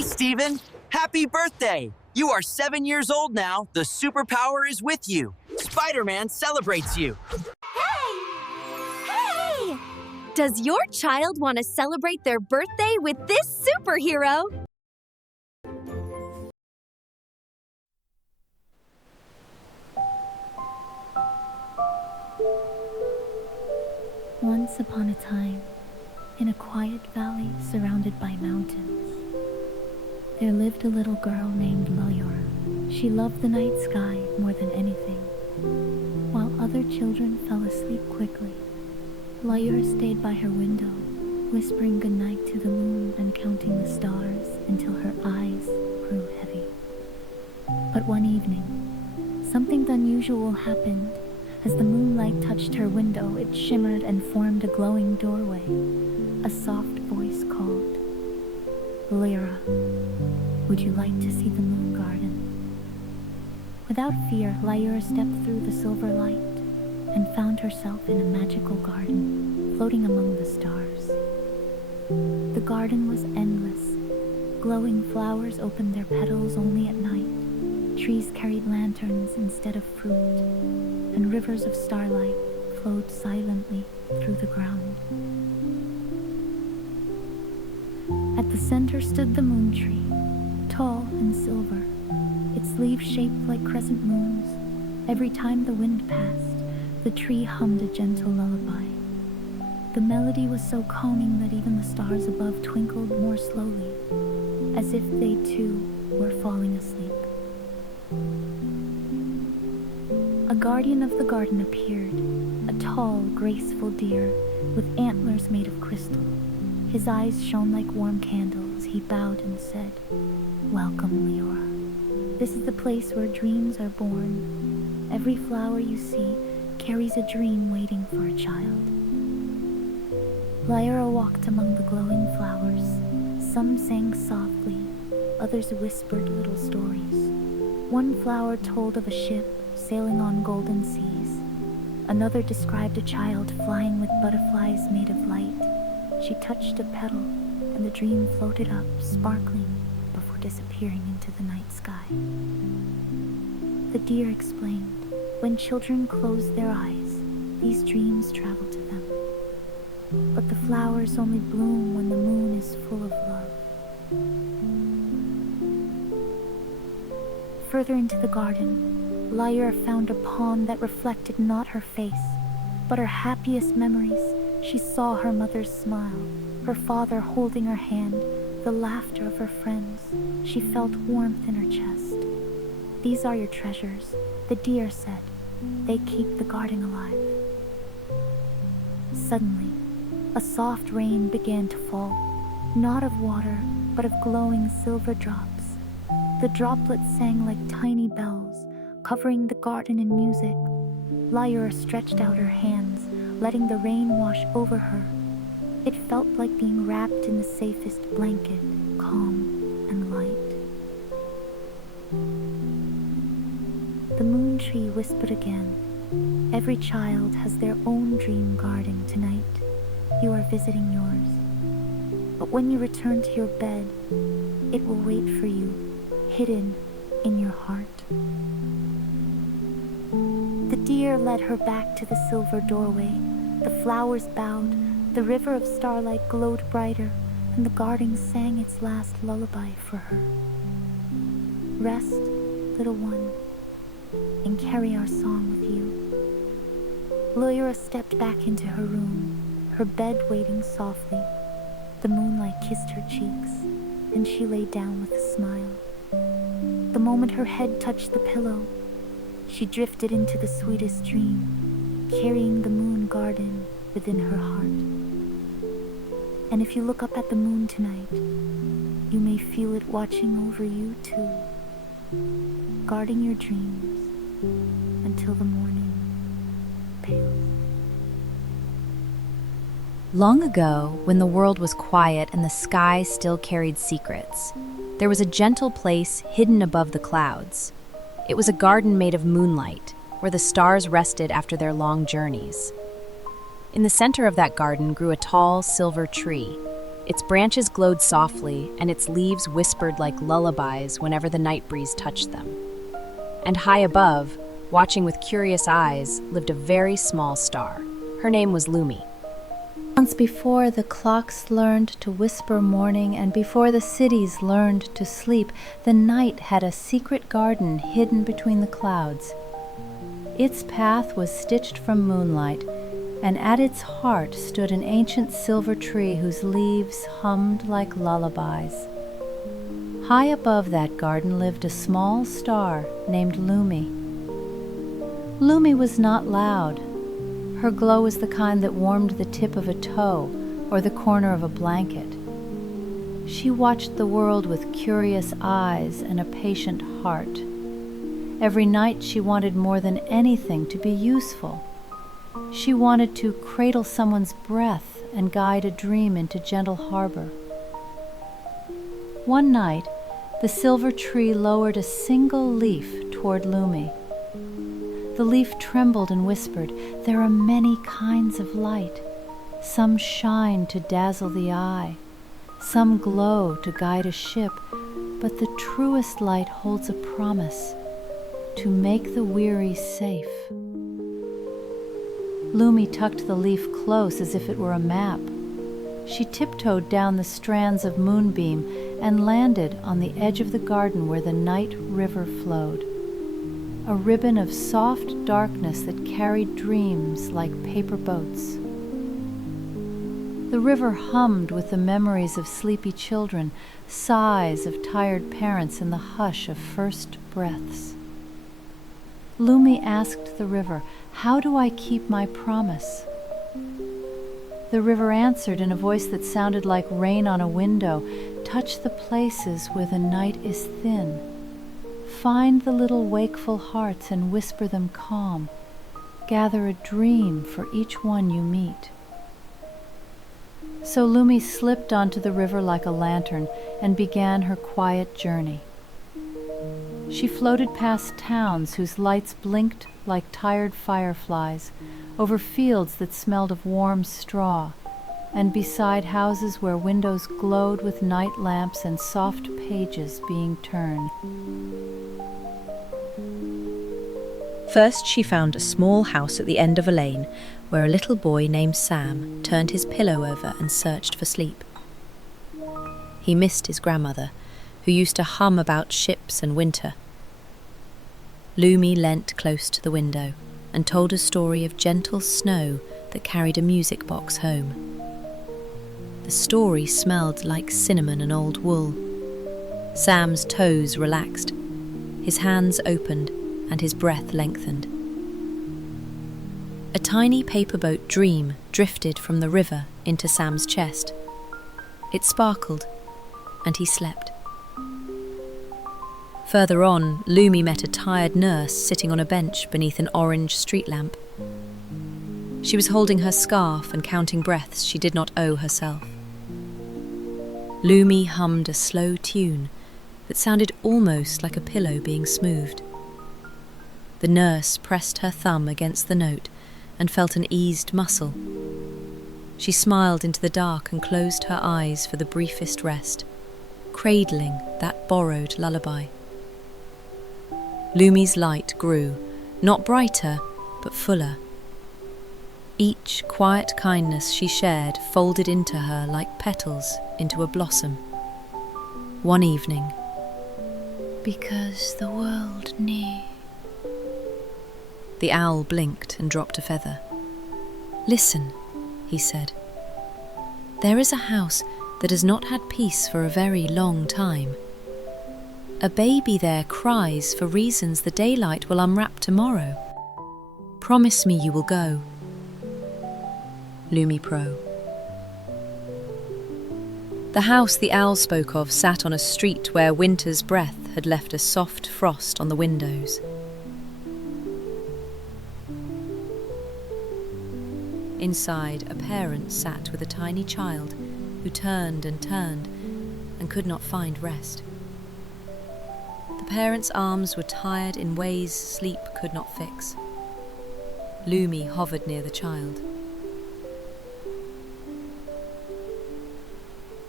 Hey, Steven! Happy birthday! You are 7 years old now. The superpower is with you. Spider-Man celebrates you. Hey! Does your child want to celebrate their birthday with this superhero? Once upon a time, in a quiet valley surrounded by mountains, there lived a little girl named Lyra. She loved the night sky more than anything. While other children fell asleep quickly, Lyra stayed by her window, whispering goodnight to the moon and counting the stars until her eyes grew heavy. But one evening, something unusual happened. As the moonlight touched her window, it shimmered and formed a glowing doorway. A soft voice called, "Lyra, would you like to see the moon garden?" Without fear, Lyra stepped through the silver light and found herself in a magical garden, floating among the stars. The garden was endless. Glowing flowers opened their petals only at night. Trees carried lanterns instead of fruit, and rivers of starlight flowed silently through the ground. At the center stood the moon tree, tall and silver, its leaves shaped like crescent moons. Every time the wind passed, the tree hummed a gentle lullaby. The melody was so calming that even the stars above twinkled more slowly, as if they too were falling asleep. A guardian of the garden appeared, a tall, graceful deer with antlers made of crystal. His eyes shone like warm candles. He bowed and said, "Welcome, Lyra. This is the place where dreams are born. Every flower you see carries a dream waiting for a child." Lyra walked among the glowing flowers. Some sang softly, others whispered little stories. One flower told of a ship sailing on golden seas. Another described a child flying with butterflies made of light. She touched a petal, and the dream floated up, sparkling, before disappearing into the night sky. The deer explained, when children close their eyes, these dreams travel to them. But the flowers only bloom when the moon is full of love. Further into the garden, Lyra found a pond that reflected not her face, but her happiest memories. She saw her mother's smile, her father holding her hand, the laughter of her friends. She felt warmth in her chest. "These are your treasures," the deer said. "They keep the garden alive." Suddenly, a soft rain began to fall, not of water, but of glowing silver drops. The droplets sang like tiny bells, covering the garden in music. Lyra stretched out her hands, letting the rain wash over her. It felt like being wrapped in the safest blanket, calm and light. The moon tree whispered again, "Every child has their own dream garden tonight. You are visiting yours. But when you return to your bed, it will wait for you, hidden in your heart." The deer led her back to the silver doorway. The flowers bowed, the river of starlight glowed brighter, and the garden sang its last lullaby for her. "Rest, little one, and carry our song with you." Lyra stepped back into her room, her bed waiting softly. The moonlight kissed her cheeks, and she lay down with a smile. The moment her head touched the pillow, she drifted into the sweetest dream, carrying the moon garden within her heart. And if you look up at the moon tonight, you may feel it watching over you too, guarding your dreams until the morning pales. Long ago, when the world was quiet and the sky still carried secrets, there was a gentle place hidden above the clouds. It was a garden made of moonlight, where the stars rested after their long journeys. In the center of that garden grew a tall silver tree. Its branches glowed softly, and its leaves whispered like lullabies whenever the night breeze touched them. And high above, watching with curious eyes, lived a very small star. Her name was Lumi. Once before the clocks learned to whisper morning, and before the cities learned to sleep, the night had a secret garden hidden between the clouds. Its path was stitched from moonlight, and at its heart stood an ancient silver tree whose leaves hummed like lullabies. High above that garden lived a small star named Lumi. Lumi was not loud. Her glow was the kind that warmed the tip of a toe or the corner of a blanket. She watched the world with curious eyes and a patient heart. Every night she wanted more than anything to be useful. She wanted to cradle someone's breath and guide a dream into gentle harbor. One night, the silver tree lowered a single leaf toward Lumi. The leaf trembled and whispered, "There are many kinds of light. Some shine to dazzle the eye. Some glow to guide a ship. But the truest light holds a promise, to make the weary safe." Lumi tucked the leaf close as if it were a map. She tiptoed down the strands of moonbeam and landed on the edge of the garden where the night river flowed. A ribbon of soft darkness that carried dreams like paper boats. The river hummed with the memories of sleepy children, sighs of tired parents, and the hush of first breaths. Lumi asked the river, "How do I keep my promise?" The river answered in a voice that sounded like rain on a window, "Touch the places where the night is thin. Find the little wakeful hearts and whisper them calm. Gather a dream for each one you meet." So Lumi slipped onto the river like a lantern and began her quiet journey. She floated past towns whose lights blinked like tired fireflies, over fields that smelled of warm straw, and beside houses where windows glowed with night lamps and soft pages being turned. First, she found a small house at the end of a lane where a little boy named Sam turned his pillow over and searched for sleep. He missed his grandmother, who used to hum about ships and winter. Lumi leant close to the window and told a story of gentle snow that carried a music box home. The story smelled like cinnamon and old wool. Sam's toes relaxed, his hands opened, and his breath lengthened. A tiny paperboat dream drifted from the river into Sam's chest. It sparkled, and he slept. Further on, Lumi met a tired nurse sitting on a bench beneath an orange street lamp. She was holding her scarf and counting breaths she did not owe herself. Lumi hummed a slow tune that sounded almost like a pillow being smoothed. The nurse pressed her thumb against the note and felt an eased muscle. She smiled into the dark and closed her eyes for the briefest rest, cradling that borrowed lullaby. Lumi's light grew, not brighter, but fuller. Each quiet kindness she shared folded into her like petals into a blossom. One evening, "Because the world knew." The owl blinked and dropped a feather. "Listen," he said. "There is a house that has not had peace for a very long time. A baby there cries for reasons the daylight will unwrap tomorrow. Promise me you will go." Lumi Pro. The house the owl spoke of sat on a street where winter's breath had left a soft frost on the windows. Inside, a parent sat with a tiny child who turned and could not find rest. The parent's arms were tired in ways sleep could not fix. Lumi hovered near the child.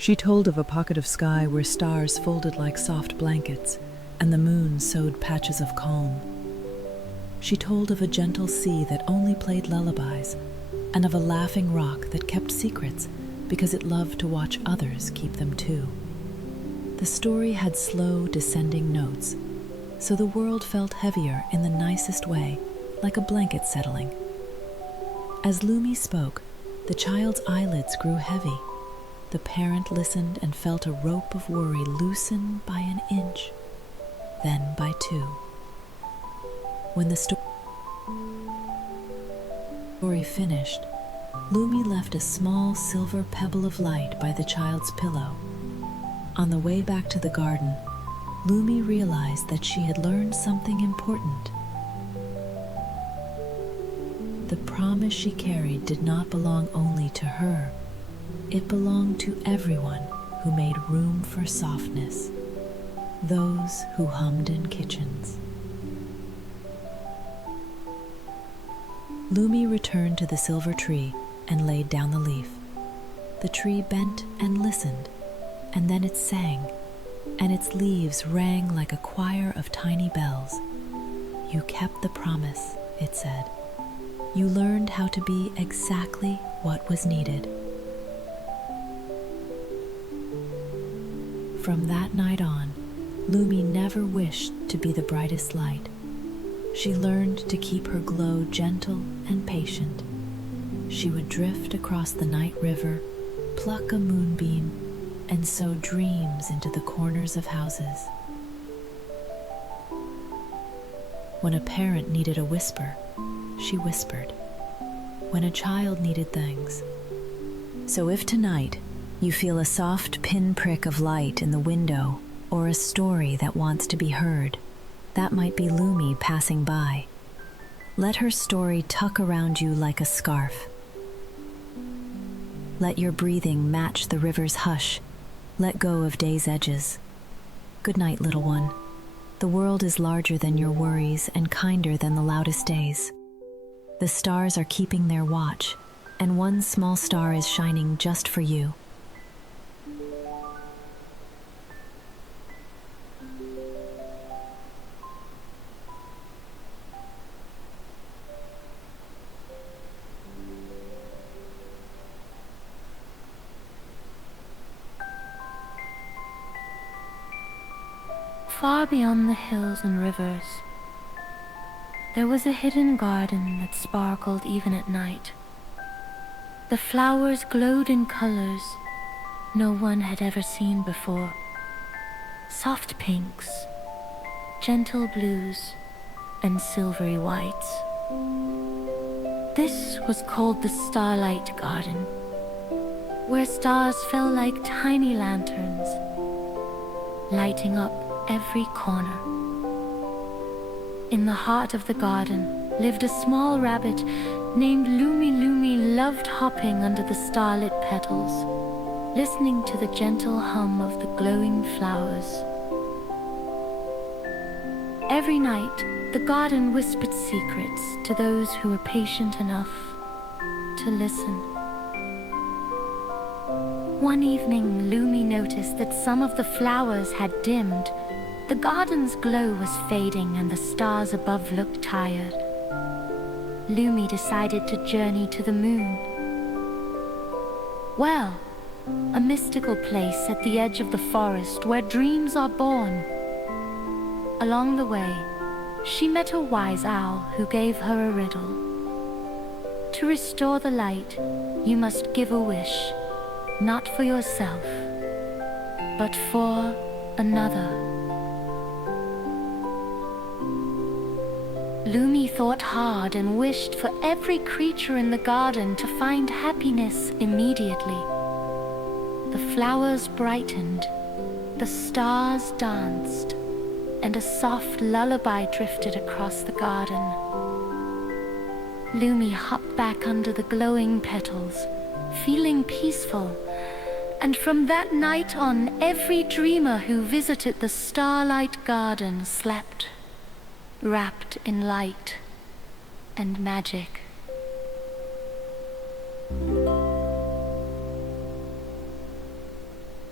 She told of a pocket of sky where stars folded like soft blankets and the moon sewed patches of calm. She told of a gentle sea that only played lullabies and of a laughing rock that kept secrets because it loved to watch others keep them too. The story had slow, descending notes, so the world felt heavier in the nicest way, like a blanket settling. As Lumi spoke, the child's eyelids grew heavy. The parent listened and felt a rope of worry loosen by an inch, then by two. When the story finished, Lumi left a small silver pebble of light by the child's pillow. On the way back to the garden, Lumi realized that she had learned something important. The promise she carried did not belong only to her. It belonged to everyone who made room for softness, those who hummed in kitchens. Lumi returned to the silver tree and laid down the leaf. The tree bent and listened, and then it sang, and its leaves rang like a choir of tiny bells. "You kept the promise," it said. "You learned how to be exactly what was needed." From that night on, Lumi never wished to be the brightest light. She learned to keep her glow gentle and patient. She would drift across the night river, pluck a moonbeam, and sow dreams into the corners of houses. When a parent needed a whisper, she whispered. When a child needed things. So if tonight you feel a soft pinprick of light in the window or a story that wants to be heard, that might be Lumi passing by. Let her story tuck around you like a scarf. Let your breathing match the river's hush. Let go of day's edges. Good night, little one. The world is larger than your worries and kinder than the loudest days. The stars are keeping their watch, and one small star is shining just for you. Far beyond the hills and rivers, there was a hidden garden that sparkled even at night. The flowers glowed in colors no one had ever seen before. Soft pinks, gentle blues, and silvery whites. This was called the Starlight Garden, where stars fell like tiny lanterns, lighting up every corner. In the heart of the garden lived a small rabbit named Lumi. Lumi loved hopping under the starlit petals, listening to the gentle hum of the glowing flowers. Every night, the garden whispered secrets to those who were patient enough to listen. One evening, Lumi noticed that some of the flowers had dimmed. The garden's glow was fading and the stars above looked tired. Lumi decided to journey to the moon. Well, a mystical place at the edge of the forest where dreams are born. Along the way, she met a wise owl who gave her a riddle. To restore the light, you must give a wish, not for yourself, but for another. Lumi thought hard and wished for every creature in the garden to find happiness immediately. The flowers brightened, the stars danced, and a soft lullaby drifted across the garden. Lumi hopped back under the glowing petals, feeling peaceful, and from that night on, every dreamer who visited the Starlight Garden slept, wrapped in light and magic.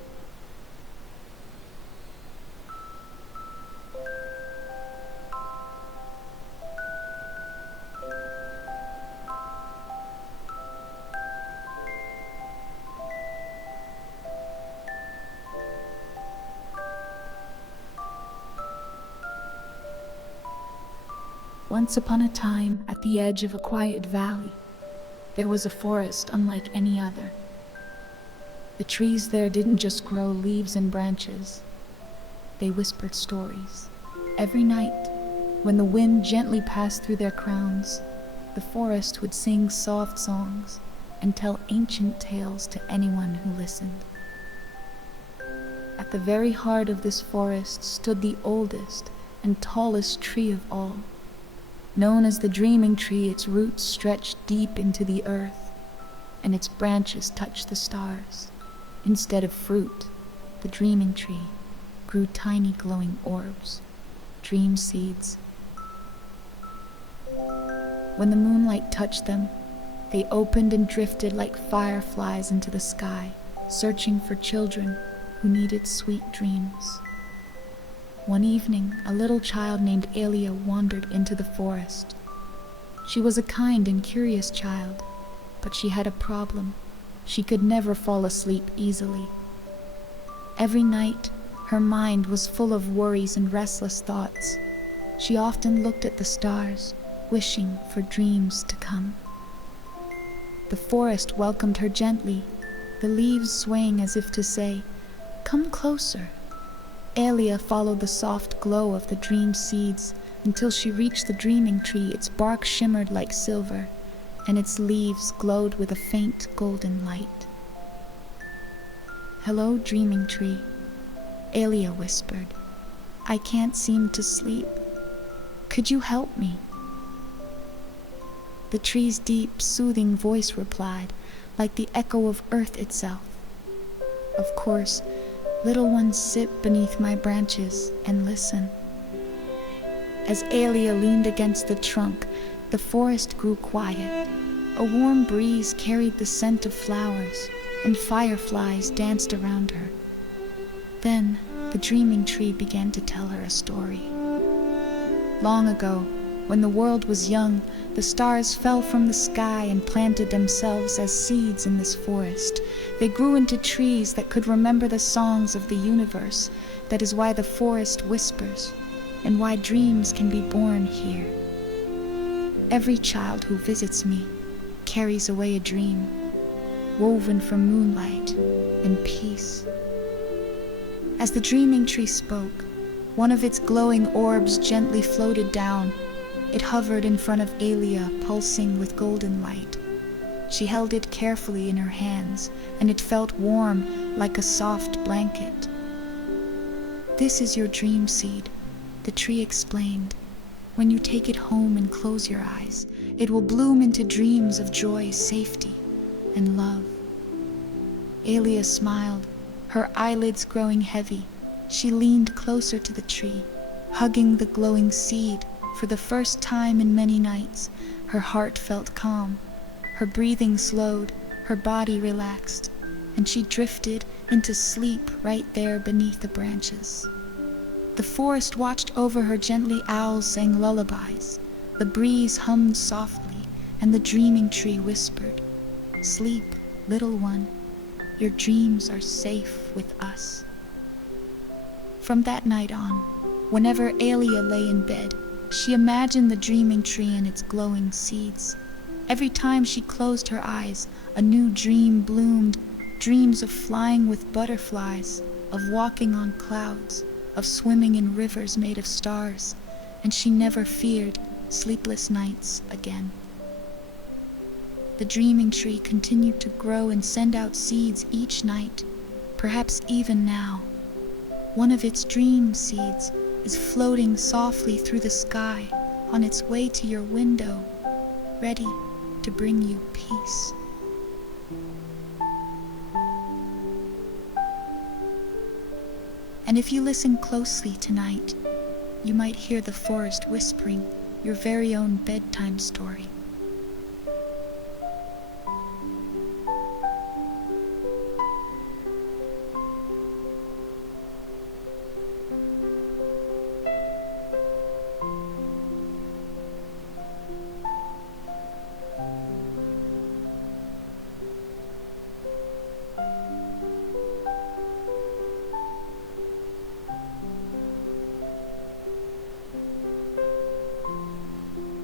Once upon a time, at the edge of a quiet valley, there was a forest unlike any other. The trees there didn't just grow leaves and branches. They whispered stories. Every night, when the wind gently passed through their crowns, the forest would sing soft songs and tell ancient tales to anyone who listened. At the very heart of this forest stood the oldest and tallest tree of all. Known as the dreaming tree, its roots stretched deep into the earth, and its branches touched the stars. Instead of fruit, the dreaming tree grew tiny glowing orbs, dream seeds. When the moonlight touched them, they opened and drifted like fireflies into the sky, searching for children who needed sweet dreams. One evening, a little child named Alia wandered into the forest. She was a kind and curious child, but she had a problem. She could never fall asleep easily. Every night, her mind was full of worries and restless thoughts. She often looked at the stars, wishing for dreams to come. The forest welcomed her gently, the leaves swaying as if to say, "Come closer." Alia followed the soft glow of the dream seeds until she reached the dreaming tree. Its bark shimmered like silver, and its leaves glowed with a faint golden light. "Hello, dreaming tree," Alia whispered. "I can't seem to sleep. Could you help me?" The tree's deep, soothing voice replied, like the echo of earth itself. "Of course, little ones, sit beneath my branches and listen." As Alia leaned against the trunk, the forest grew quiet. A warm breeze carried the scent of flowers, and fireflies danced around her. Then, the dreaming tree began to tell her a story. Long ago, when the world was young, the stars fell from the sky and planted themselves as seeds in this forest. They grew into trees that could remember the songs of the universe. That is why the forest whispers, and why dreams can be born here. Every child who visits me carries away a dream, woven from moonlight and peace. As the dreaming tree spoke, one of its glowing orbs gently floated down. It hovered in front of Alia, pulsing with golden light. She held it carefully in her hands, and it felt warm like a soft blanket. "This is your dream seed," the tree explained. "When you take it home and close your eyes, it will bloom into dreams of joy, safety, and love." Alia smiled, her eyelids growing heavy. She leaned closer to the tree, hugging the glowing seed. For the first time in many nights, her heart felt calm. Her breathing slowed, her body relaxed, and she drifted into sleep right there beneath the branches. The forest watched over her gently. Owls sang lullabies. The breeze hummed softly, and the dreaming tree whispered, "Sleep, little one. Your dreams are safe with us." From that night on, whenever Alia lay in bed, she imagined the dreaming tree and its glowing seeds. Every time she closed her eyes, a new dream bloomed, dreams of flying with butterflies, of walking on clouds, of swimming in rivers made of stars, and she never feared sleepless nights again. The dreaming tree continued to grow and send out seeds each night, perhaps even now. One of its dream seeds is floating softly through the sky on its way to your window, ready to bring you peace. And if you listen closely tonight, you might hear the forest whispering your very own bedtime story.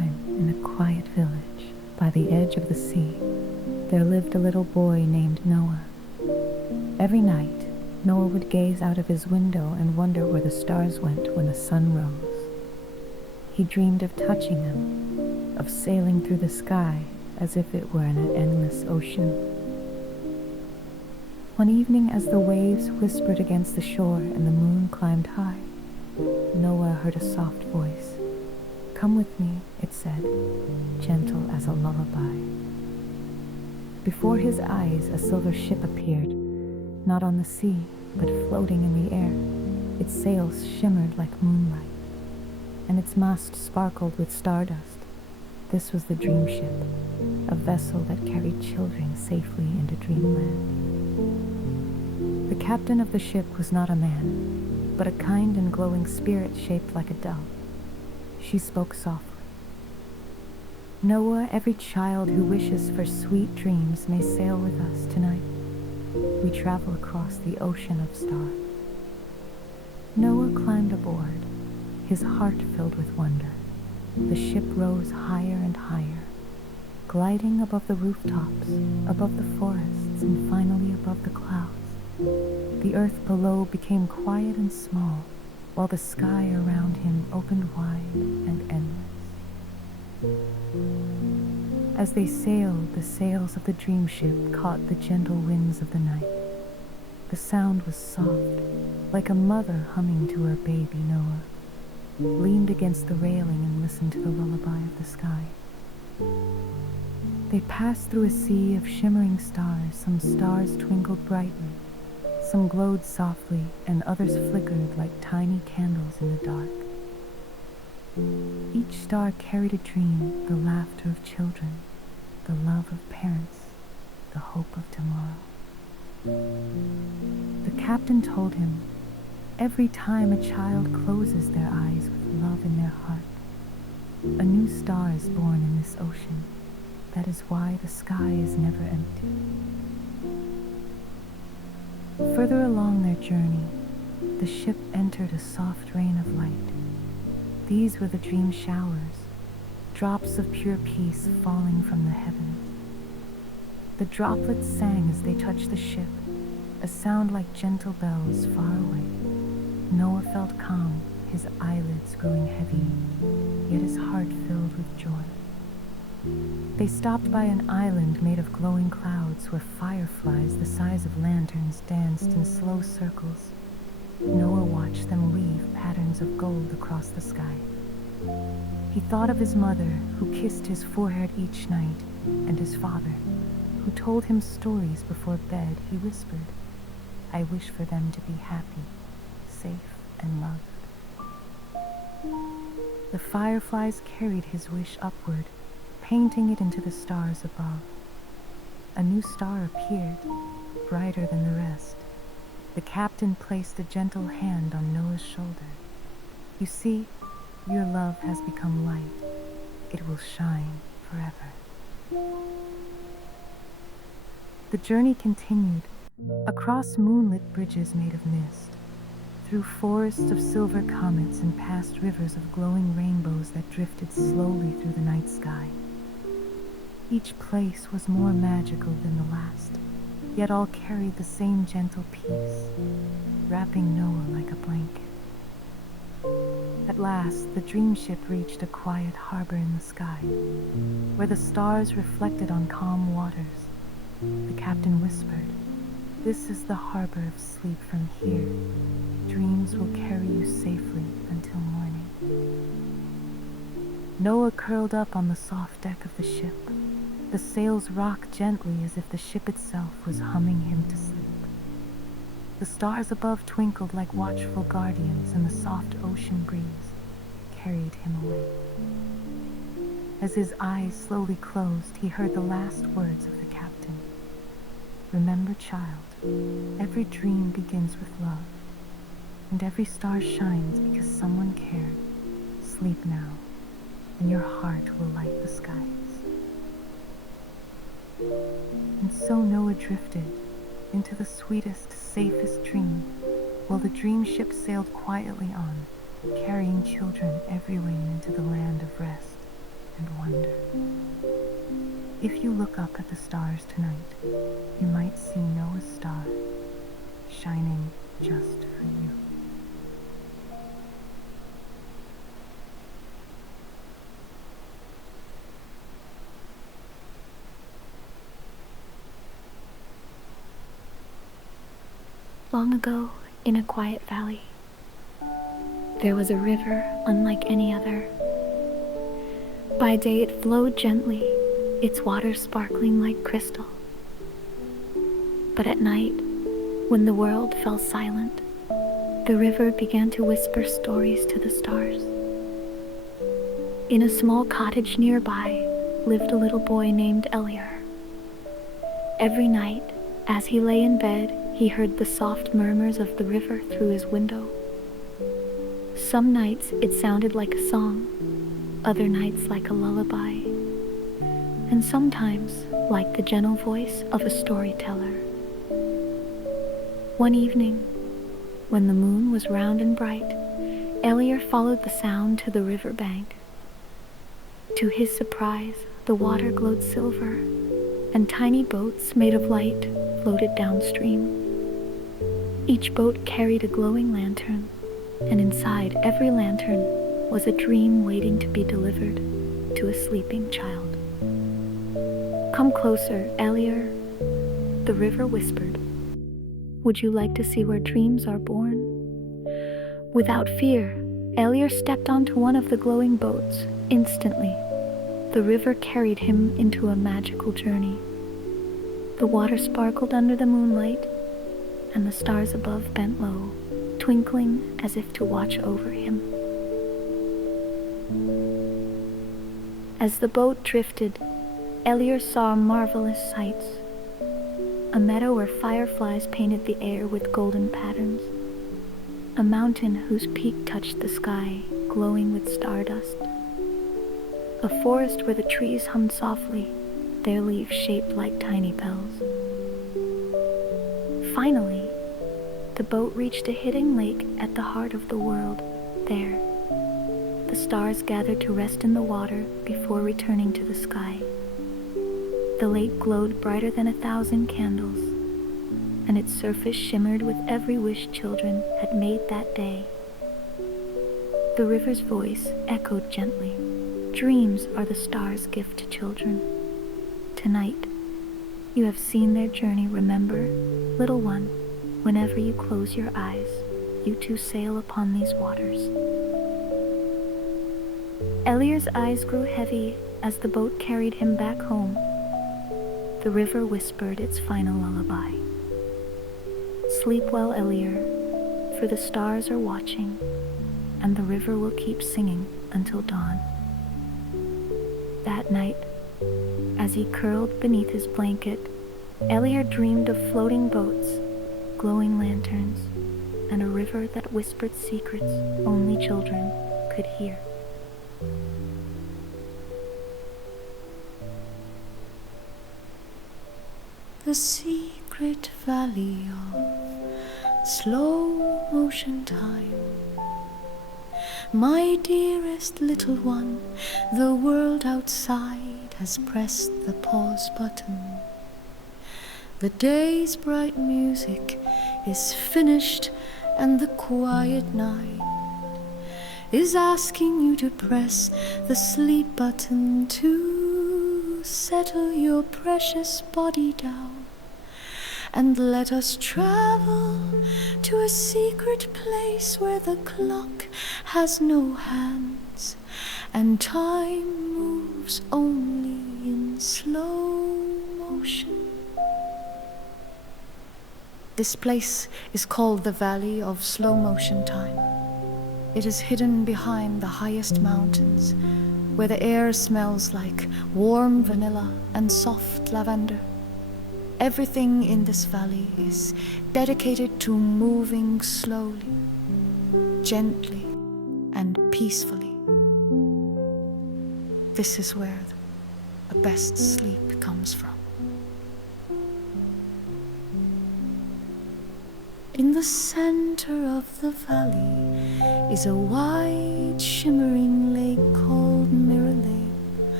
in a quiet village by the edge of the sea, there lived a little boy named Noah. Every night, Noah would gaze out of his window and wonder where the stars went when the sun rose. He dreamed of touching them, of sailing through the sky as if it were in an endless ocean. One evening, as the waves whispered against the shore and the moon climbed high, Noah heard a soft voice. "Come with me," it said, gentle as a lullaby. Before his eyes, a silver ship appeared, not on the sea, but floating in the air. Its sails shimmered like moonlight, and its mast sparkled with stardust. This was the dream ship, a vessel that carried children safely into dreamland. The captain of the ship was not a man, but a kind and glowing spirit shaped like a dove. She spoke softly. "Noah, every child who wishes for sweet dreams may sail with us tonight. We travel across the ocean of stars." Noah climbed aboard, his heart filled with wonder. The ship rose higher and higher, gliding above the rooftops, above the forests, and finally above the clouds. The earth below became quiet and small, while the sky around him opened wide and endless. As they sailed, the sails of the dream ship caught the gentle winds of the night. The sound was soft, like a mother humming to her baby. Noah leaned against the railing and listened to the lullaby of the sky. They passed through a sea of shimmering stars. Some stars twinkled brightly, some glowed softly, and others flickered like tiny candles in the dark. Each star carried a dream, the laughter of children, the love of parents, the hope of tomorrow. The captain told him, "Every time a child closes their eyes with love in their heart, a new star is born in this ocean. That is why the sky is never empty." Further along their journey, the ship entered a soft rain of light. These were the dream showers, drops of pure peace falling from the heavens. The droplets sang as they touched the ship, a sound like gentle bells far away. Noah felt calm, his eyelids growing heavy, yet his heart filled with joy. They stopped by an island made of glowing clouds where fireflies the size of lanterns danced in slow circles. Noah watched them weave patterns of gold across the sky. He thought of his mother, who kissed his forehead each night, and his father, who told him stories before bed. He whispered, "I wish for them to be happy, safe, and loved." The fireflies carried his wish upward, painting it into the stars above. A new star appeared, brighter than the rest. The captain placed a gentle hand on Noah's shoulder. "You see, your love has become light. It will shine forever." The journey continued, across moonlit bridges made of mist, through forests of silver comets and past rivers of glowing rainbows that drifted slowly through the night sky. Each place was more magical than the last, yet all carried the same gentle peace, wrapping Noah like a blanket. At last, the dream ship reached a quiet harbor in the sky, where the stars reflected on calm waters. The captain whispered, "This is the harbor of sleep. From here, dreams will carry you safely until morning." Noah curled up on the soft deck of the ship. The sails rocked gently as if the ship itself was humming him to sleep. The stars above twinkled like watchful guardians, and the soft ocean breeze carried him away. As his eyes slowly closed, he heard the last words of the captain. "Remember, child, every dream begins with love, and every star shines because someone cared. Sleep now, and your heart will light the skies." And so Noah drifted into the sweetest, safest dream, while the dream ship sailed quietly on, carrying children everywhere into the land of rest. and wonder. If you look up at the stars tonight, you might see Noah's star shining just for you. Long ago, in a quiet valley, there was a river unlike any other. By day it flowed gently, its water sparkling like crystal. But at night, when the world fell silent, the river began to whisper stories to the stars. In a small cottage nearby lived a little boy named Eliar. Every night, as he lay in bed, he heard the soft murmurs of the river through his window. Some nights it sounded like a song, other nights like a lullaby, and sometimes like the gentle voice of a storyteller. One evening, when the moon was round and bright, Eliar followed the sound to the river bank. To his surprise, the water glowed silver, and tiny boats made of light floated downstream. Each boat carried a glowing lantern, and inside every lantern was a dream waiting to be delivered to a sleeping child. "Come closer, Eliar," the river whispered. "Would you like to see where dreams are born?" Without fear, Eliar stepped onto one of the glowing boats. Instantly, the river carried him into a magical journey. The water sparkled under the moonlight, and the stars above bent low, twinkling as if to watch over him. As the boat drifted, Eliar saw marvelous sights. A meadow where fireflies painted the air with golden patterns. A mountain whose peak touched the sky, glowing with stardust. A forest where the trees hummed softly, their leaves shaped like tiny bells. Finally, the boat reached a hidden lake at the heart of the world. There, the stars gathered to rest in the water before returning to the sky. The lake glowed brighter than 1,000 candles, and its surface shimmered with every wish children had made that day. The river's voice echoed gently. "Dreams are the stars' gift to children. Tonight, you have seen their journey. Remember, little one, whenever you close your eyes, you too sail upon these waters." Eliar's eyes grew heavy as the boat carried him back home. The river whispered its final lullaby. "Sleep well, Eliar, for the stars are watching, and the river will keep singing until dawn." That night, as he curled beneath his blanket, Eliar dreamed of floating boats, glowing lanterns, and a river that whispered secrets only children could hear. The secret valley of slow motion time. My dearest little one, the world outside has pressed the pause button. The day's bright music is finished, and the quiet night is asking you to press the sleep button to settle your precious body down. And let us travel to a secret place where the clock has no hands and time moves only in slow motion. This place is called the Valley of Slow Motion Time. It is hidden behind the highest mountains, where the air smells like warm vanilla and soft lavender. Everything in this valley is dedicated to moving slowly, gently, and peacefully. This is where the best sleep comes from. In the center of the valley is a wide, shimmering lake called Mirror Lake,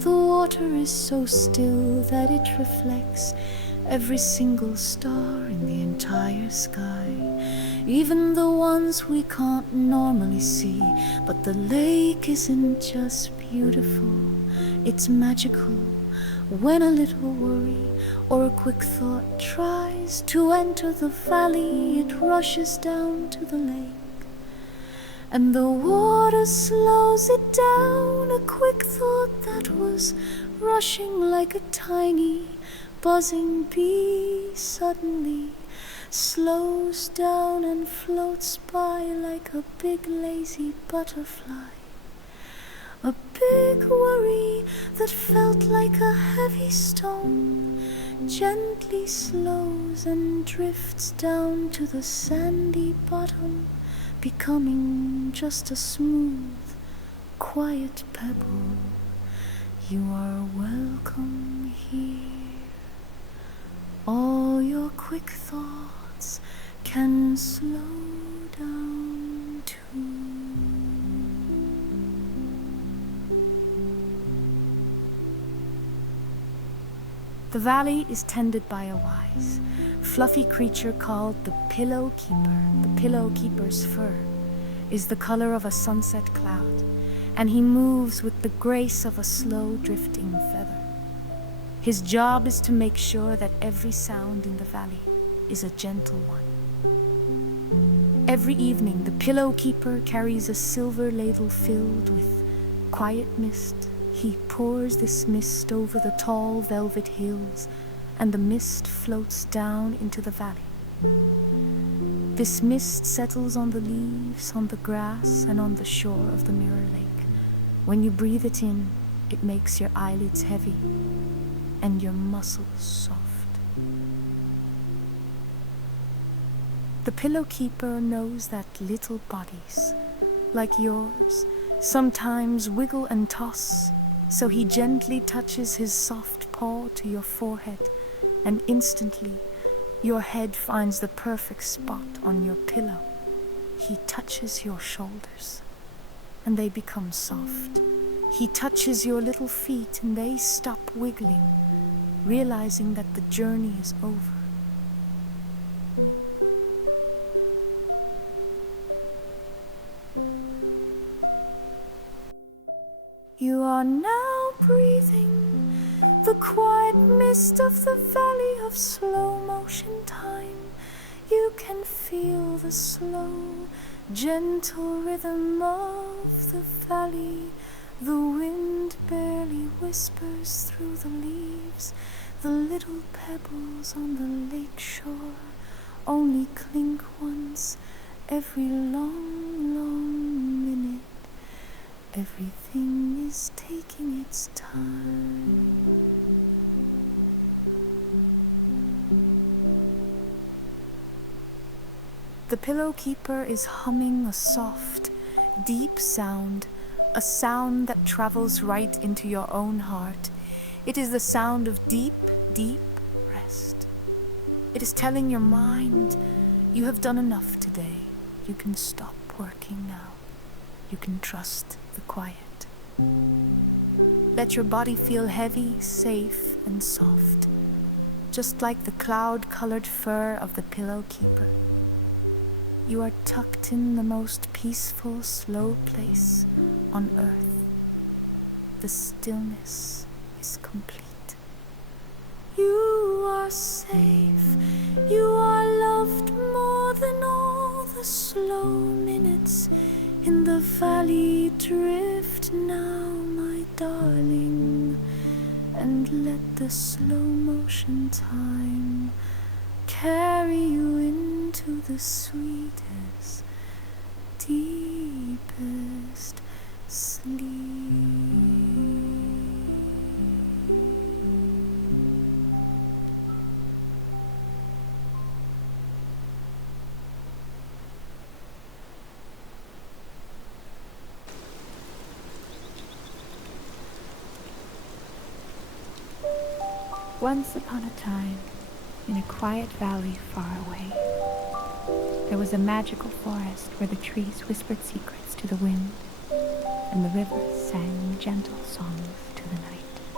The water is so still that it reflects every single star in the entire sky, even the ones we can't normally see. But the lake isn't just beautiful, it's magical. When a little worry or a quick thought tries to enter the valley, it rushes down to the lake, and the water slows it down. A quick thought that was rushing like a tiny buzzing bee suddenly slows down and floats by like a big lazy butterfly. A big worry that felt like a heavy stone gently slows and drifts down to the sandy bottom, becoming just a smooth, quiet pebble. You are welcome here. All your quick thoughts can slow down too. The valley is tended by a wise, fluffy creature called the Pillow Keeper. The Pillow Keeper's fur is the color of a sunset cloud, and he moves with the grace of a slow drifting feather. His job is to make sure that every sound in the valley is a gentle one. Every evening, the Pillow Keeper carries a silver ladle filled with quiet mist. He pours this mist over the tall velvet hills, and the mist floats down into the valley. This mist settles on the leaves, on the grass, and on the shore of the mirror lake. When you breathe it in, it makes your eyelids heavy and your muscles soft. The Pillow Keeper knows that little bodies, like yours, sometimes wiggle and toss, so he gently touches his soft paw to your forehead, and instantly your head finds the perfect spot on your pillow. He touches your shoulders, and they become soft. He touches your little feet, and they stop wiggling, realizing that the journey is over. You are now breathing the quiet mist of the valley of slow motion time. You can feel the slow, gentle rhythm of the valley. The wind barely whispers through the leaves. The little pebbles on the lake shore only clink once every long, long minute. Everything is taking its time. The Pillow Keeper is humming a soft, deep sound, a sound that travels right into your own heart. It is the sound of deep, deep rest. It is telling your mind, you have done enough today. You can stop working now. You can trust the quiet. Let your body feel heavy, safe, and soft, just like the cloud-colored fur of the Pillow Keeper. You are tucked in the most peaceful, slow place on earth. The stillness is complete. You are safe. You are loved more than all the slow minutes in the valley. Drift now, my darling, and let the slow motion time carry you into the sweetest, deepest sleep. Once upon a time, in a quiet valley far away, there was a magical forest where the trees whispered secrets to the wind, and the rivers sang gentle songs to the night.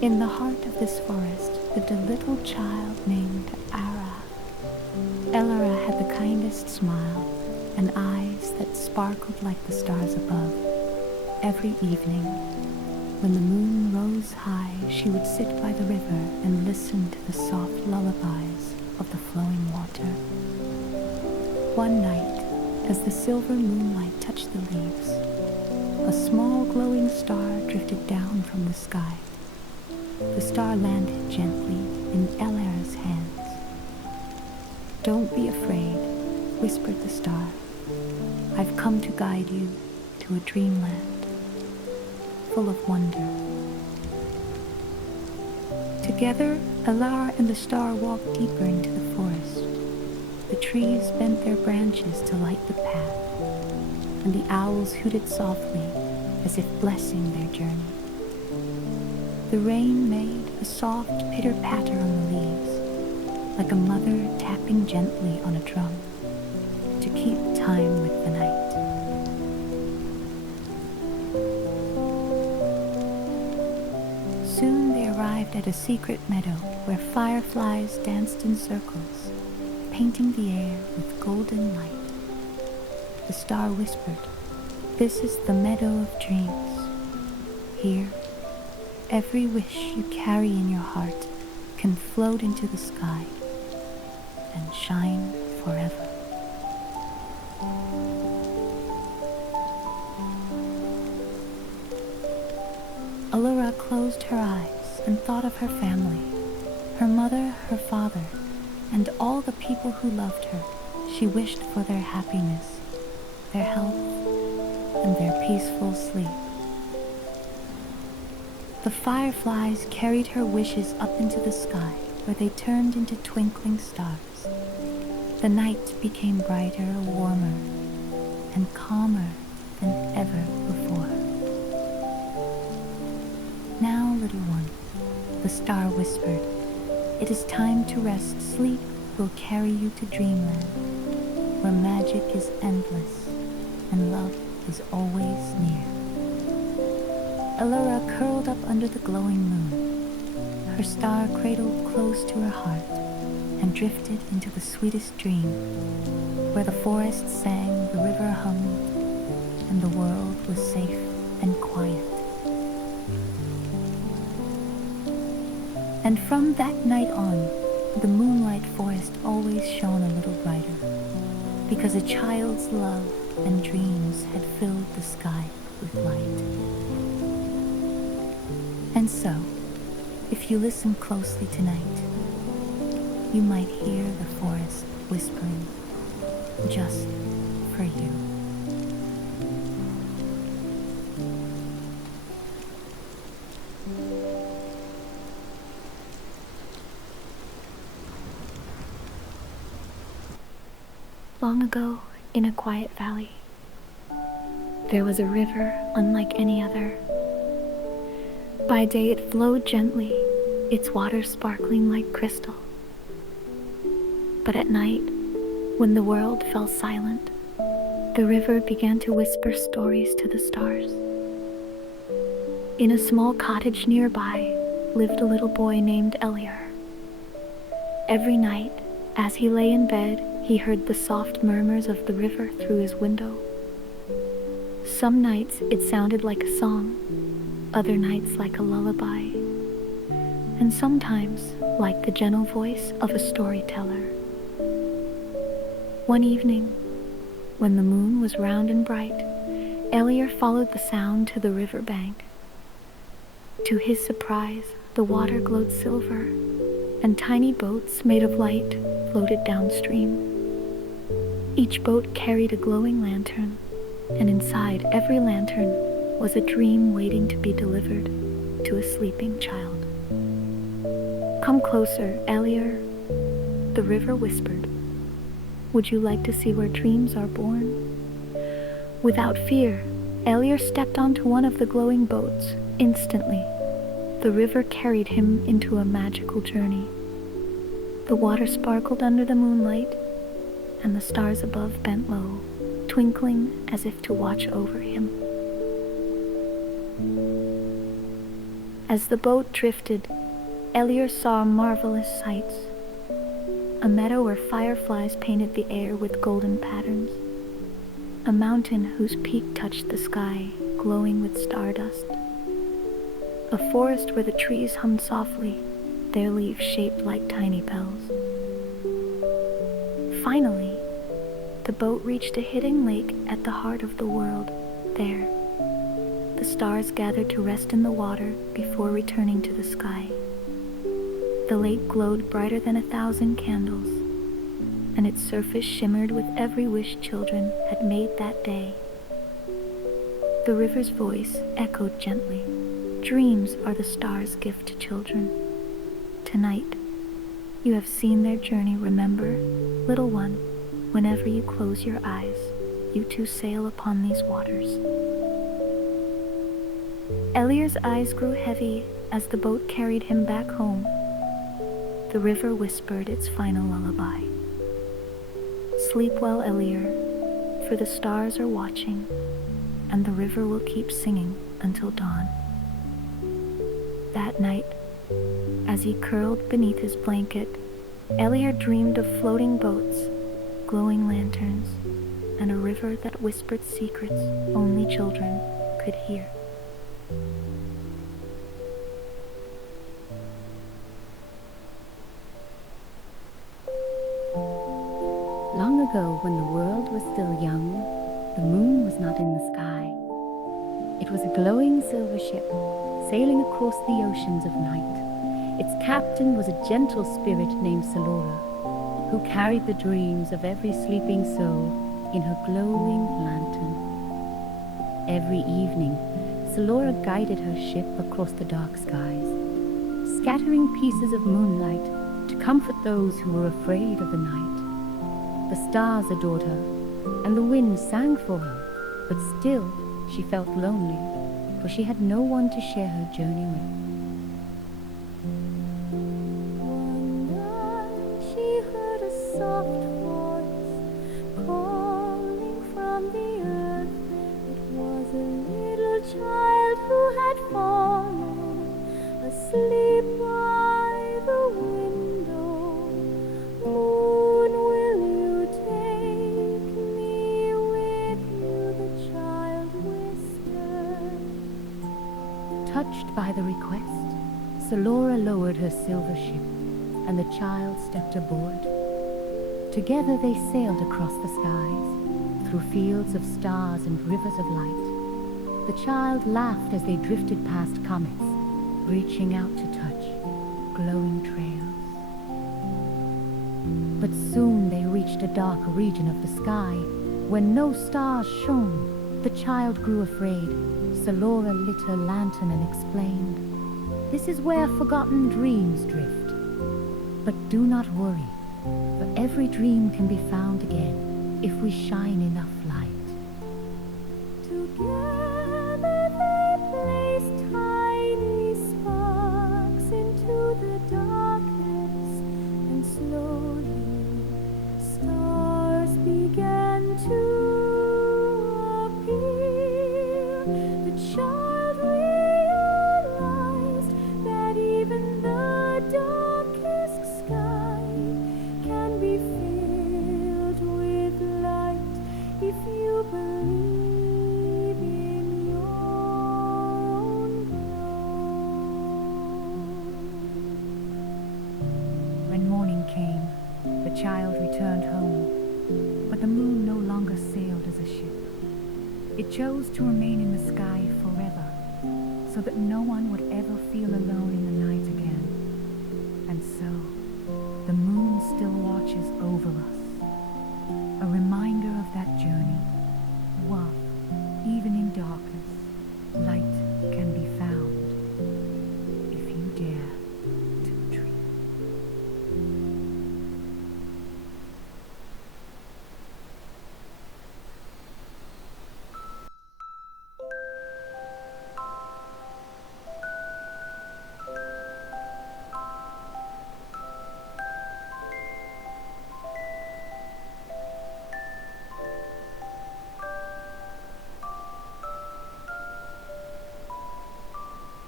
In the heart of this forest lived a little child named Ara. Elara had the kindest smile and eyes that sparkled like the stars above. Every evening, when the moon rose high, she would sit by the river and listen to the soft lullabies of the flowing water. One night, as the silver moonlight touched the leaves, a small glowing star drifted down from the sky. The star landed gently in Elara's hands. "Don't be afraid," whispered the star. "I've come to guide you to a dreamland full of wonder." Together, Elara and the star walked deeper into the forest. The trees bent their branches to light the path, and the owls hooted softly as if blessing their journey. The rain made a soft pitter-patter on the leaves, like a mother tapping gently on a drum to keep time with the night. Soon they arrived at a secret meadow where fireflies danced in circles, painting the air with golden light. The star whispered, "This is the meadow of dreams. Here, every wish you carry in your heart can float into the sky and shine forever." Allura closed her eyes and thought of her family, her mother, her father, and all the people who loved her. She wished for their happiness, their health, and their peaceful sleep. The fireflies carried her wishes up into the sky, where they turned into twinkling stars. The night became brighter, warmer, and calmer than ever before. "Now, little one," the star whispered, "it is time to rest. Sleep will carry you to dreamland, where magic is endless and love is always near." Allura curled up under the glowing moon, her star cradled close to her heart, and drifted into the sweetest dream, where the forest sang, the river hummed, and the world was safe and quiet. And from that night on, the moonlight forest always shone a little brighter, because a child's love and dreams had filled the sky with light. And so, if you listen closely tonight, you might hear the forest whispering just for you. Long ago, in a quiet valley, there was a river unlike any other. By day it flowed gently, its water sparkling like crystal. But at night, when the world fell silent, the river began to whisper stories to the stars. In a small cottage nearby lived a little boy named Eliar. Every night, as he lay in bed, he heard the soft murmurs of the river through his window. Some nights it sounded like a song, other nights like a lullaby, and sometimes like the gentle voice of a storyteller. One evening, when the moon was round and bright, Eliar followed the sound to the river bank. To his surprise, the water glowed silver, and tiny boats made of light floated downstream. Each boat carried a glowing lantern, and inside every lantern was a dream waiting to be delivered to a sleeping child. "Come closer, Eliar," the river whispered. "Would you like to see where dreams are born?" Without fear, Eliar stepped onto one of the glowing boats. Instantly, the river carried him into a magical journey. The water sparkled under the moonlight, and the stars above bent low, twinkling as if to watch over him. As the boat drifted, Elior saw marvelous sights. A meadow where fireflies painted the air with golden patterns. A mountain whose peak touched the sky, glowing with stardust. A forest where the trees hummed softly, their leaves shaped like tiny bells. Finally, the boat reached a hidden lake at the heart of the world. There, the stars gathered to rest in the water before returning to the sky. The lake glowed brighter than 1,000 candles, and its surface shimmered with every wish children had made that day. The river's voice echoed gently. Dreams are the stars' gift to children. Tonight, you have seen their journey. Remember, little one, whenever you close your eyes, you too sail upon these waters. Elior's eyes grew heavy as the boat carried him back home. The river whispered its final lullaby. Sleep well, Elior, for the stars are watching, and the river will keep singing until dawn. That night, as he curled beneath his blanket, Elior dreamed of floating boats, glowing lanterns, and a river that whispered secrets only children could hear. Long ago, when the world was still young, the moon was not in the sky. It was a glowing silver ship, sailing across the oceans of night. Its captain was a gentle spirit named Salora, who carried the dreams of every sleeping soul in her glowing lantern. Every evening, Salora guided her ship across the dark skies, scattering pieces of moonlight to comfort those who were afraid of the night. The stars adored her, and the wind sang for her, but still she felt lonely, for she had no one to share her journey with. One night she heard a soft voice calling from the earth. It was a little child who had fallen asleep by the window. Moon, will you take me with you? The child whispered. Touched by the request, Salora lowered her silver ship, and the child stepped aboard. Together they sailed across the skies, through fields of stars and rivers of light. The child laughed as they drifted past comets, reaching out to touch glowing trails. But soon they reached a dark region of the sky, where no stars shone. The child grew afraid. Salora lit her lantern and explained, "This is where forgotten dreams drift. But do not worry, for every dream can be found again if we shine enough light." Together they placed tiny sparks into the darkness, and slowly stars began to appear. The child realized that even the darkest sky can be filled with light if you believe in your own glow. When morning came, the child returned home, but the moon no longer sailed as a ship. It chose to remain in the sky forever, so that no one would ever feel alone in the night again. And so, the moon still watches over us, a reminder of that journey. What, even in darkness, light can be found if you dare to dream.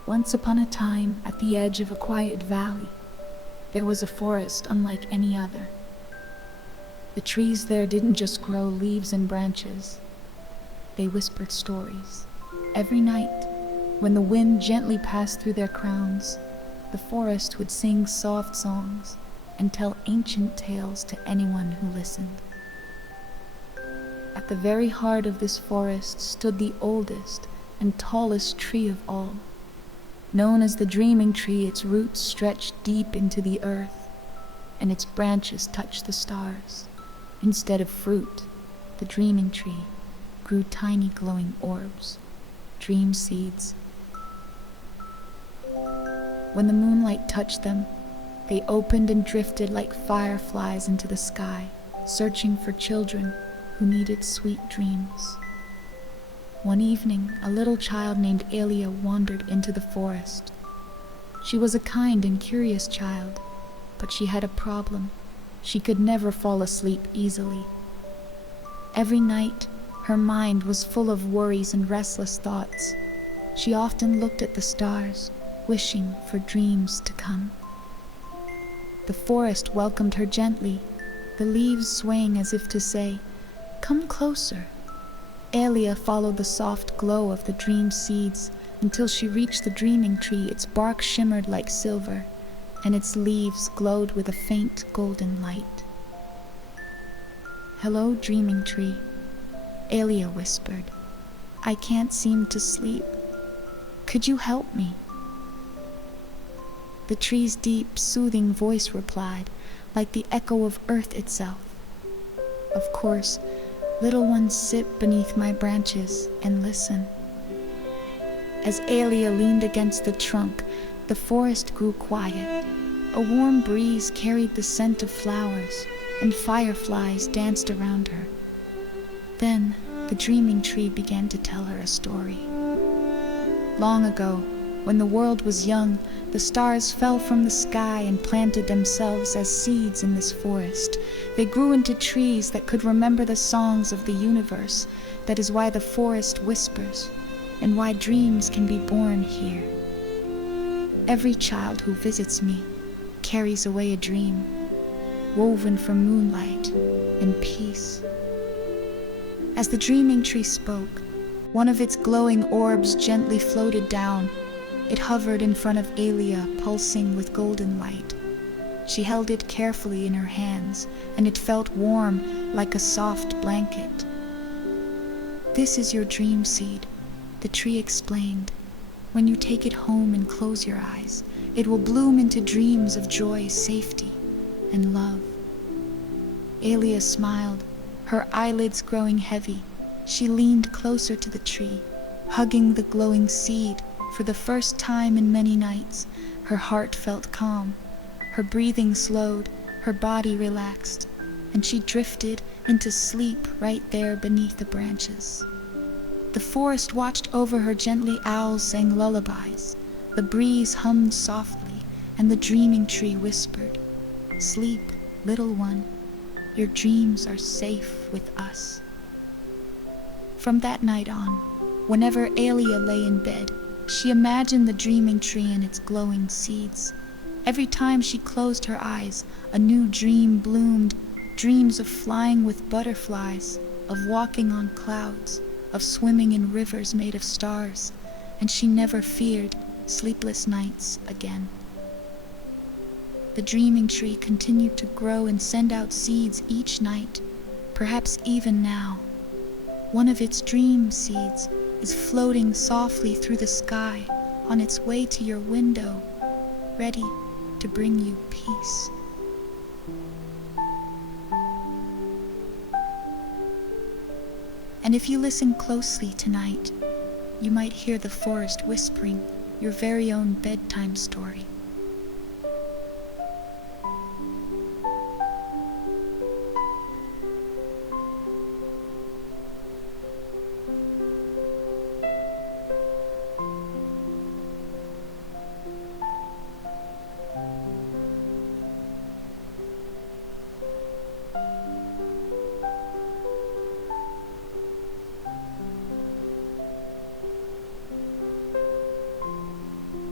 Once upon a time, at the edge of a quiet valley, there was a forest unlike any other. The trees there didn't just grow leaves and branches. They whispered stories. Every night, when the wind gently passed through their crowns, the forest would sing soft songs and tell ancient tales to anyone who listened. At the very heart of this forest stood the oldest and tallest tree of all. Known as the dreaming tree, its roots stretched deep into the earth, and its branches touched the stars. Instead of fruit, the dreaming tree grew tiny glowing orbs, dream seeds. When the moonlight touched them, they opened and drifted like fireflies into the sky, searching for children who needed sweet dreams. One evening, a little child named Alia wandered into the forest. She was a kind and curious child, but she had a problem. She could never fall asleep easily. Every night, her mind was full of worries and restless thoughts. She often looked at the stars, wishing for dreams to come. The forest welcomed her gently, the leaves swaying as if to say, "Come closer." Alia followed the soft glow of the dream seeds until she reached the dreaming tree. Its bark shimmered like silver, and its leaves glowed with a faint golden light. "Hello, dreaming tree," Alia whispered. "I can't seem to sleep. Could you help me?" The tree's deep, soothing voice replied, like the echo of earth itself. "Of course, little ones sit beneath my branches and listen." As Alia leaned against the trunk, the forest grew quiet. A warm breeze carried the scent of flowers, and fireflies danced around her. Then, the dreaming tree began to tell her a story. Long ago, when the world was young, the stars fell from the sky and planted themselves as seeds in this forest. They grew into trees that could remember the songs of the universe. That is why the forest whispers, and why dreams can be born here. Every child who visits me carries away a dream, woven from moonlight and peace. As the dreaming tree spoke, one of its glowing orbs gently floated down. It hovered in front of Alia, pulsing with golden light. She held it carefully in her hands, and it felt warm like a soft blanket. "This is your dream seed," the tree explained. "When you take it home and close your eyes, it will bloom into dreams of joy, safety, and love." Alia smiled, her eyelids growing heavy. She leaned closer to the tree, hugging the glowing seed. For the first time in many nights, her heart felt calm. Her breathing slowed, her body relaxed, and she drifted into sleep right there beneath the branches. The forest watched over her gently. Owls sang lullabies. The breeze hummed softly, and the dreaming tree whispered, "Sleep, little one. Your dreams are safe with us." From that night on, whenever Alia lay in bed, she imagined the dreaming tree and its glowing seeds. Every time she closed her eyes, a new dream bloomed. Dreams of flying with butterflies, of walking on clouds, of swimming in rivers made of stars, and she never feared sleepless nights again. The dreaming tree continued to grow and send out seeds each night, perhaps even now. One of its dream seeds is floating softly through the sky on its way to your window, ready to bring you peace. And if you listen closely tonight, you might hear the forest whispering your very own bedtime story.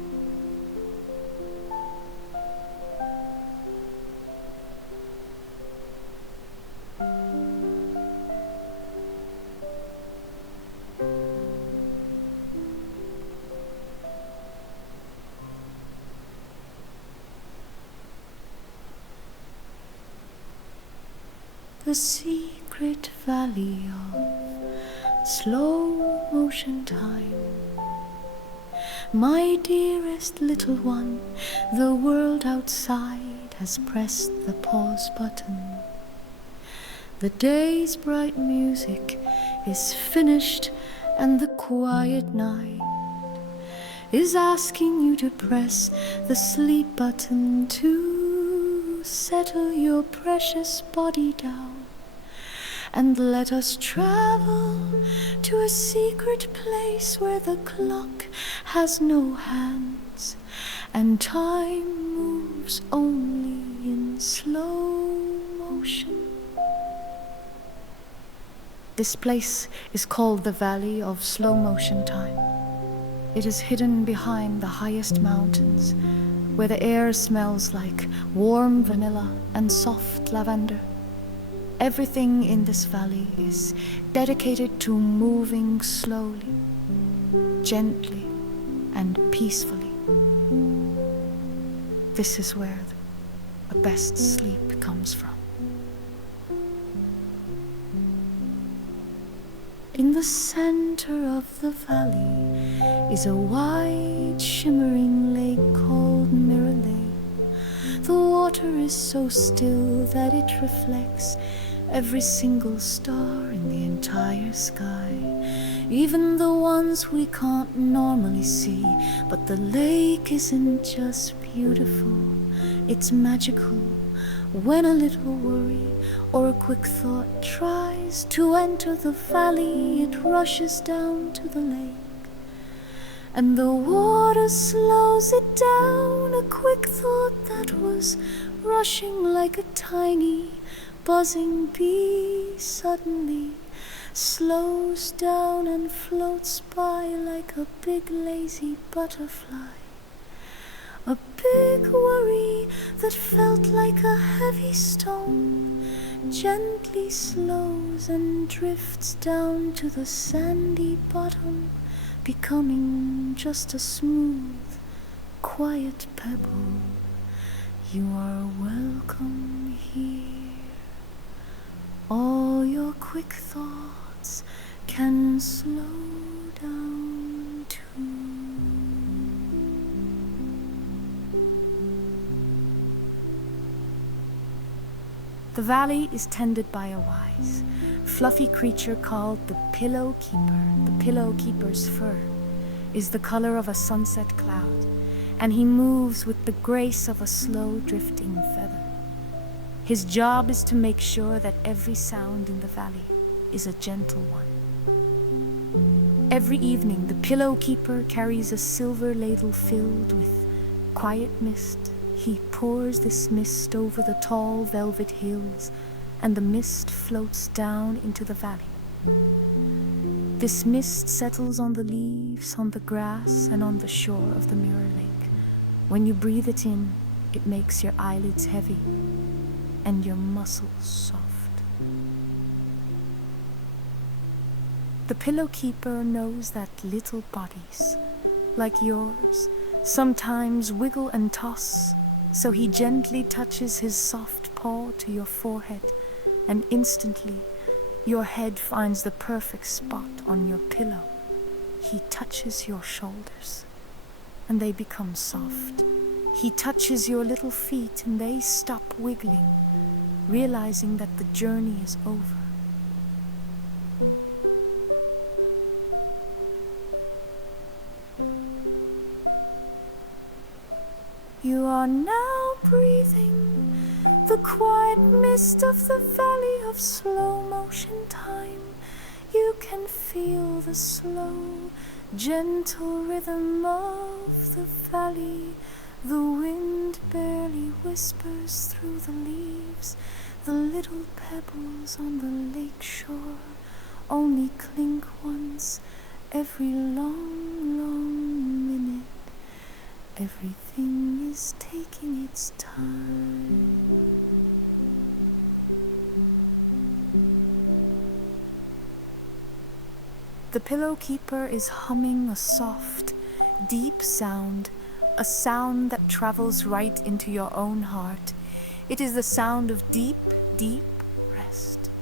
the secret valley of slow motion time. My dearest little one, the world outside has pressed the pause button. The day's bright music is finished, and the quiet night is asking you to press the sleep button to settle your precious body down. And let us travel to a secret place where the clock has no hands and time moves only in slow motion. This place is called the Valley of Slow Motion Time. It is hidden behind the highest mountains, where the air smells like warm vanilla and soft lavender. Everything in this valley is dedicated to moving slowly, gently, and peacefully. This is where the best sleep comes from. In the center of the valley is a wide, shimmering lake called Mirror Lake. The water is so still that it reflects every single star in the entire sky, even the ones we can't normally see. But the lake isn't just beautiful, it's magical. When a little worry or a quick thought tries to enter the valley, it rushes down to the lake, and the water slows it down. A quick thought that was rushing like a tiny buzzing bee suddenly slows down and floats by like a big lazy butterfly. A big worry that felt like a heavy stone gently slows and drifts down to the sandy bottom, becoming just a smooth, quiet pebble. You are welcome here. All your quick thoughts can slow down too. The valley is tended by a wise, fluffy creature called the Pillow Keeper. The Pillow Keeper's fur is the color of a sunset cloud, and he moves with the grace of a slow drifting feather. His job is to make sure that every sound in the valley is a gentle one. Every evening, the Pillow Keeper carries a silver ladle filled with quiet mist. He pours this mist over the tall velvet hills, and the mist floats down into the valley. This mist settles on the leaves, on the grass, and on the shore of the Mirror Lake. When you breathe it in, it makes your eyelids heavy and your muscles soft. The Pillow Keeper knows that little bodies, like yours, sometimes wiggle and toss, so he gently touches his soft paw to your forehead, and instantly your head finds the perfect spot on your pillow. He touches your shoulders, and they become soft. He touches your little feet, and they stop wiggling, realizing that the journey is over. You are now breathing the quiet mist of the valley of slow motion time. You can feel the slow, gentle rhythm of the valley. The wind barely whispers through the leaves. The little pebbles on the lake shore only clink once every long, long minute. Everything is taking its time. The Pillow Keeper is humming a soft, deep sound, a sound that travels right into your own heart. It is the sound of deep, deep rest.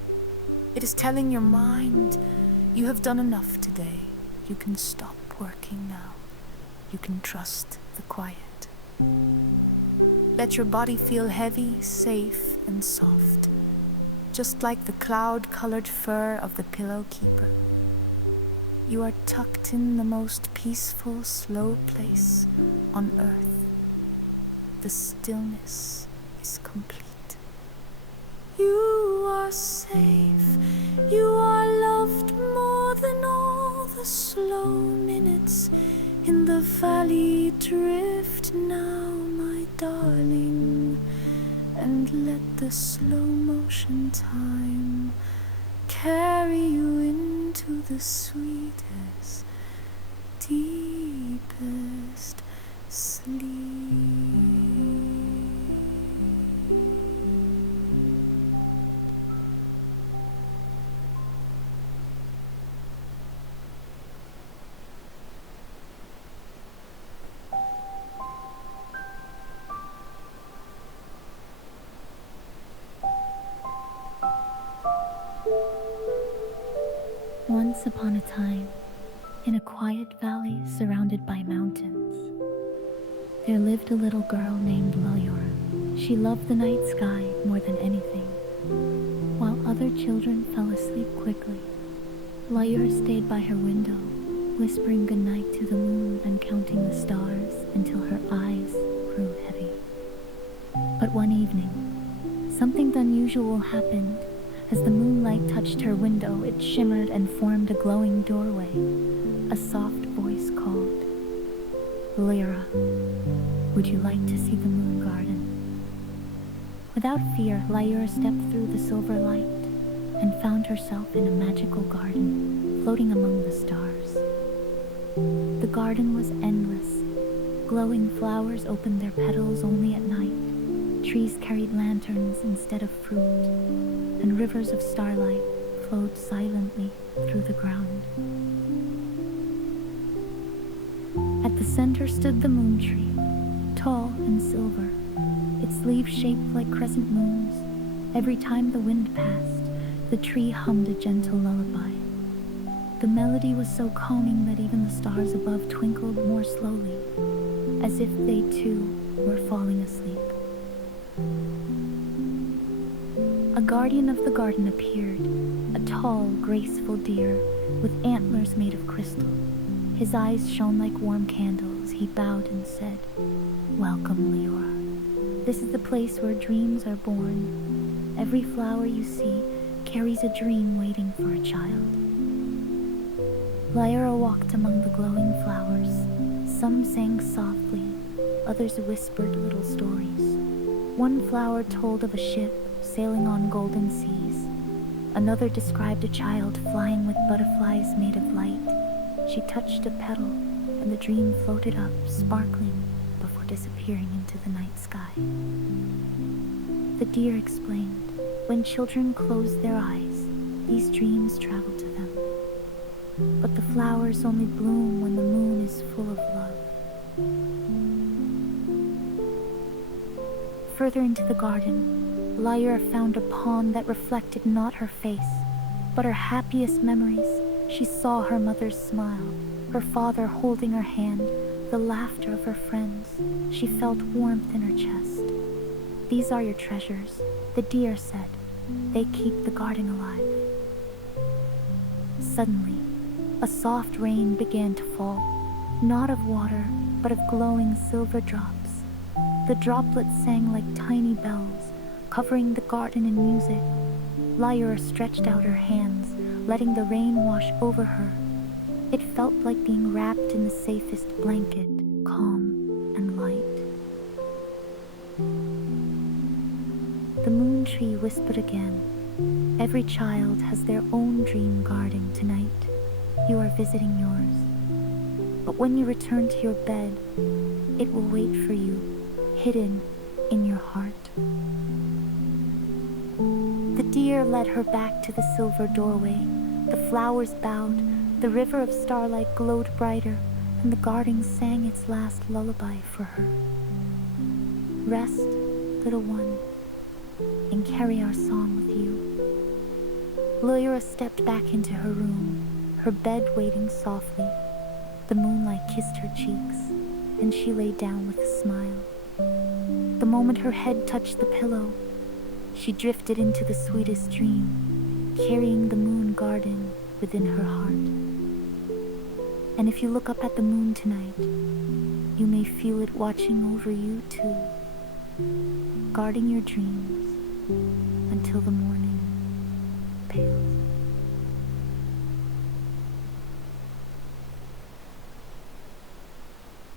It is telling your mind, you have done enough today. You can stop working now. You can trust the quiet. Let your body feel heavy, safe, and soft, just like the cloud-colored fur of the pillow keeper. You are tucked in the most peaceful, slow place on earth. The stillness is complete. You are safe. You are loved more than all the slow minutes in the valley. Drift now, my darling, and let the slow motion time carry you into the sweetest, deepest sleep. Once upon a time, in a quiet valley surrounded by mountains, there lived a little girl named Lullaby. She loved the night sky more than anything. While other children fell asleep quickly, Lullaby stayed by her window, whispering goodnight to the moon and counting the stars until her eyes grew heavy. But one evening, something unusual happened. As the moonlight touched her window, it shimmered and formed a glowing doorway. A soft voice called, "Lyra, would you like to see the moon garden?" Without fear, Lyra stepped through the silver light and found herself in a magical garden, floating among the stars. The garden was endless. Glowing flowers opened their petals only at night. Trees carried lanterns instead of fruit, and rivers of starlight flowed silently through the ground. At the center stood the moon tree, tall and silver, its leaves shaped like crescent moons. Every time the wind passed, the tree hummed a gentle lullaby. The melody was so calming that even the stars above twinkled more slowly, as if they too were falling asleep. A guardian of the garden appeared, a tall, graceful deer with antlers made of crystal. His eyes shone like warm candles. He bowed and said, "Welcome, Lyra. This is the place where dreams are born. Every flower you see carries a dream waiting for a child." Lyra walked among the glowing flowers. Some sang softly, others whispered little stories. One flower told of a ship sailing on golden seas. Another described a child flying with butterflies made of light. She touched a petal, and the dream floated up, sparkling, before disappearing into the night sky. The deer explained, when children close their eyes, these dreams travel to them. But the flowers only bloom when the moon is full of love. Further into the garden, Lyra found a pond that reflected not her face, but her happiest memories. She saw her mother's smile, her father holding her hand, the laughter of her friends. She felt warmth in her chest. "These are your treasures," the deer said. "They keep the garden alive." Suddenly, a soft rain began to fall, not of water, but of glowing silver drops. The droplets sang like tiny bells, covering the garden in music. Lyra stretched out her hands, letting the rain wash over her. It felt like being wrapped in the safest blanket, calm and light. The moon tree whispered again, "Every child has their own dream garden tonight. You are visiting yours. But when you return to your bed, it will wait for you, hidden in your heart." The deer led her back to the silver doorway. The flowers bowed, the river of starlight glowed brighter, and the garden sang its last lullaby for her. "Rest, little one, and carry our song with you." Lyra stepped back into her room, her bed waiting softly. The moonlight kissed her cheeks, and she lay down with a smile. The moment her head touched the pillow, she drifted into the sweetest dream, carrying the moon garden within her heart. And if you look up at the moon tonight, you may feel it watching over you too, guarding your dreams until the morning pales.